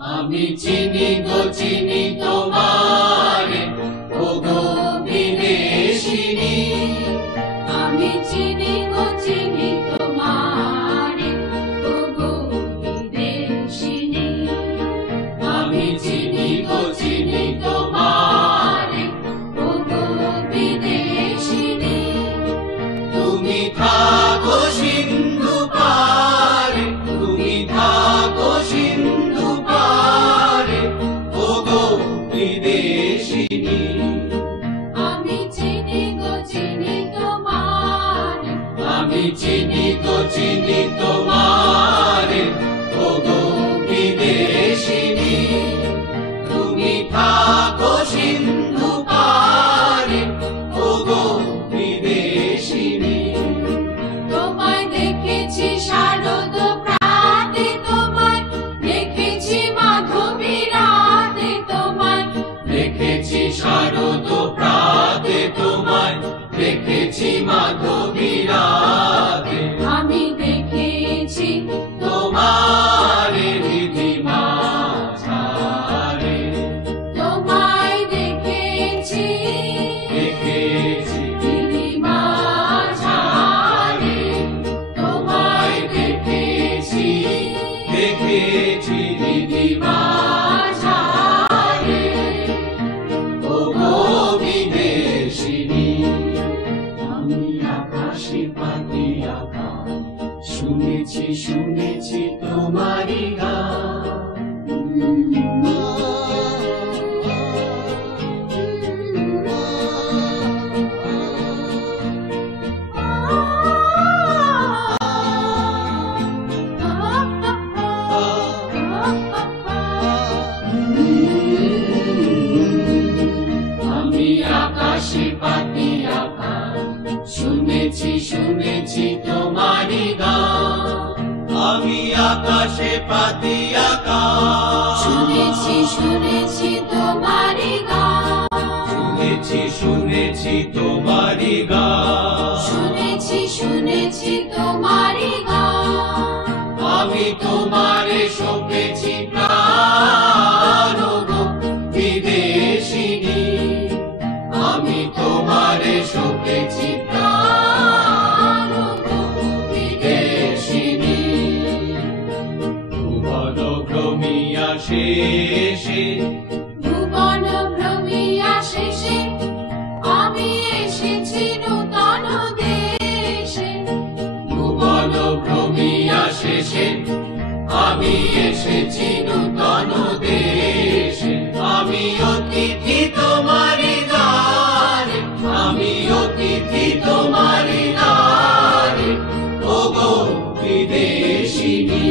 আমি চিনি গো চিনি তোমারে, ওগো বিদেশিনী। আমি চিনি গো চিনি তোমারে, ওগো বিদেশিনী। আমি চিনি গো চিনি তোমারে, ওগো বিদেশিনী। তুমি থাকো সিন্ধু পারে, তুমি থাকো সিন্ধু পারে, ওগো বিদেশিনী। আমি চিনি গো চিনি তোমারে, আমি চিনি গো চিনি তোমারে, ওগো বিদেশিনী। তুমি থাকো সিন্ধু পারে, ওগো বিদেশিনী। তোমায় দেখেছি শারদ প্রাতে, তোমায় দেখেছি মাধবী রাতে, তোমায় দেখেছি শারদ প্রাতে, তোমায় দেখেছি মাধবী রাতে। আমি দেখেছি তোমারে রিধিমা ছাড়ে, তোমায় দেখেছি দেখেছি নীলিমা ছাড়ে, তোমায় দেখেছি, দেখেছি রিধিমা ছাড়ে, ওগো বিদেশিনী। আমি আকাশে পাতি আকাশ, শুনেছি শুনেছি তোমারি গান। আমি আকাশে পাতি আকাশ, শুনেছি শুনেছি তোমারি গান। আমি আকাশে পাতি আকাশ, শুনেছি শুনেছি তোমারি গান, শুনেছি শুনেছি তোমারি গান। শুনেছি শুনেছি তোমারি গান। আমি তোমারে সপেছি প্রাণ, ওগো বিদেশিনী। আমি তোমারে সপেছি প্রাণ, ওগো বিদেশিনী। ভুবন ভ্রমিয়া শেষে, ভুবন ভ্রমিয়া শেষে আমি এসেছি নূতন দেশে। ভুবন ভ্রমিয়া শেষে আমি এসেছি নূতন দেশে। আমি অতিথি তোমারি দ্বারে, আমি অতিথি তোমারি দ্বারে, ওগো বিদেশিনী।